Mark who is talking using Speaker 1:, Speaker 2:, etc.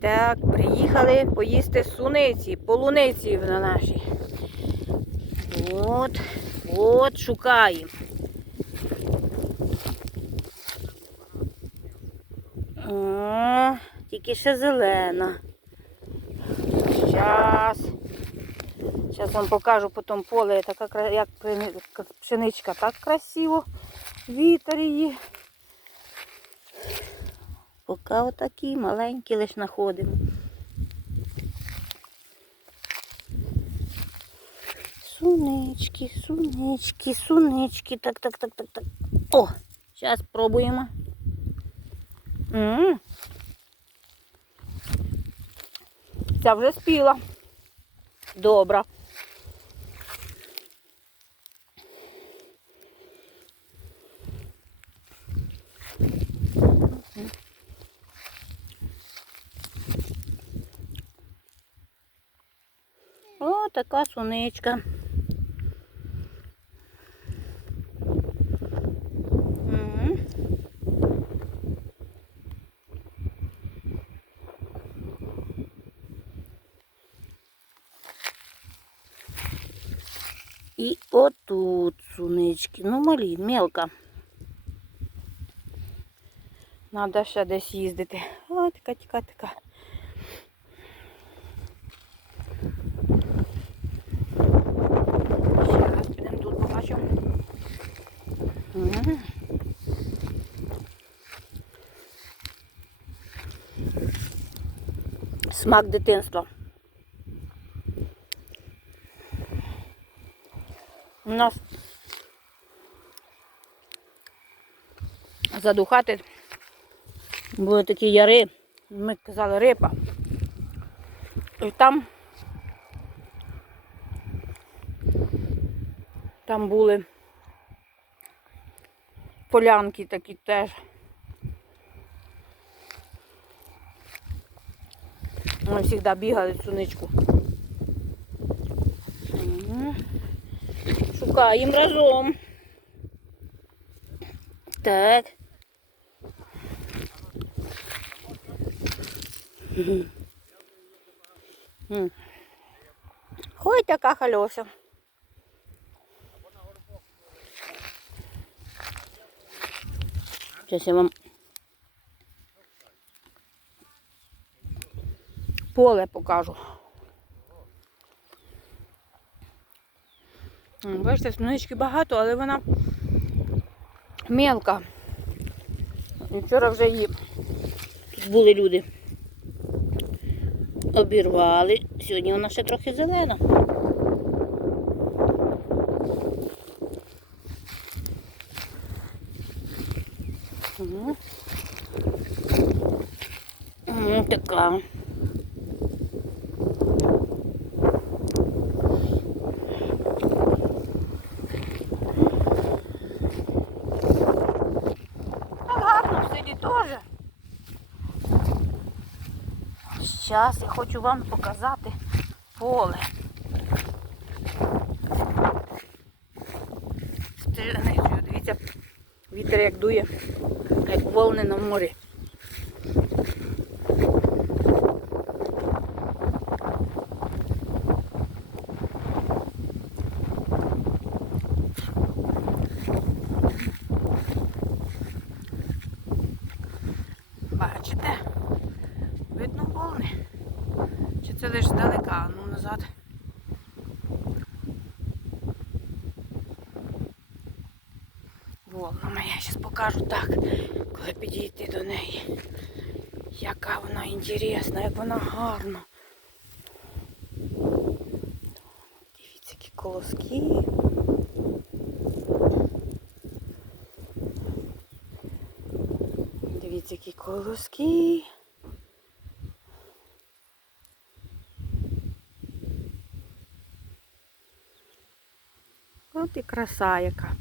Speaker 1: Так, приїхали поїсти суниці, полуниці на нашій. От, от, шукаємо. О, тільки ще зелена. Щас. Зараз вам покажу потім поле, така, як пшеничка, так красиво. Вітер її. Поки отакі маленькі лиш знаходимо. Сунички, сунички, сунички. Так, так, так, так, так. О, зараз пробуємо. М. Ця вже спіла. Добра. така суничка. М. І отут сунички. Ну, малі, мелка. Надо ще десь їздити. О, така, така, така. Смак дитинства. У нас задухати були такі яри, ми казали рипа. І там там були полянки такі теж. Ми завжди бігали в суничку. М. Шукаємо разом. Так. Ой, така хальося. Зараз я вам поле покажу. Бачите, смінички багато, але вона мелка. І вчора вже її тут були люди. Обірвали. Сьогодні вона ще трохи зелена. М, Така. Так гарно в селі теж. Зараз я хочу вам показати поле. Стріляницею, дивіться, вітер як дує, як волни на морі. Бачите? Видно волни? Чи це лише здалека, ну назад? Волна моя, зараз покажу так, коли підійти до неї. Яка вона інтересна, як вона гарна. Дивіться, які колоски. Дивіться, які колоски. От і краса яка.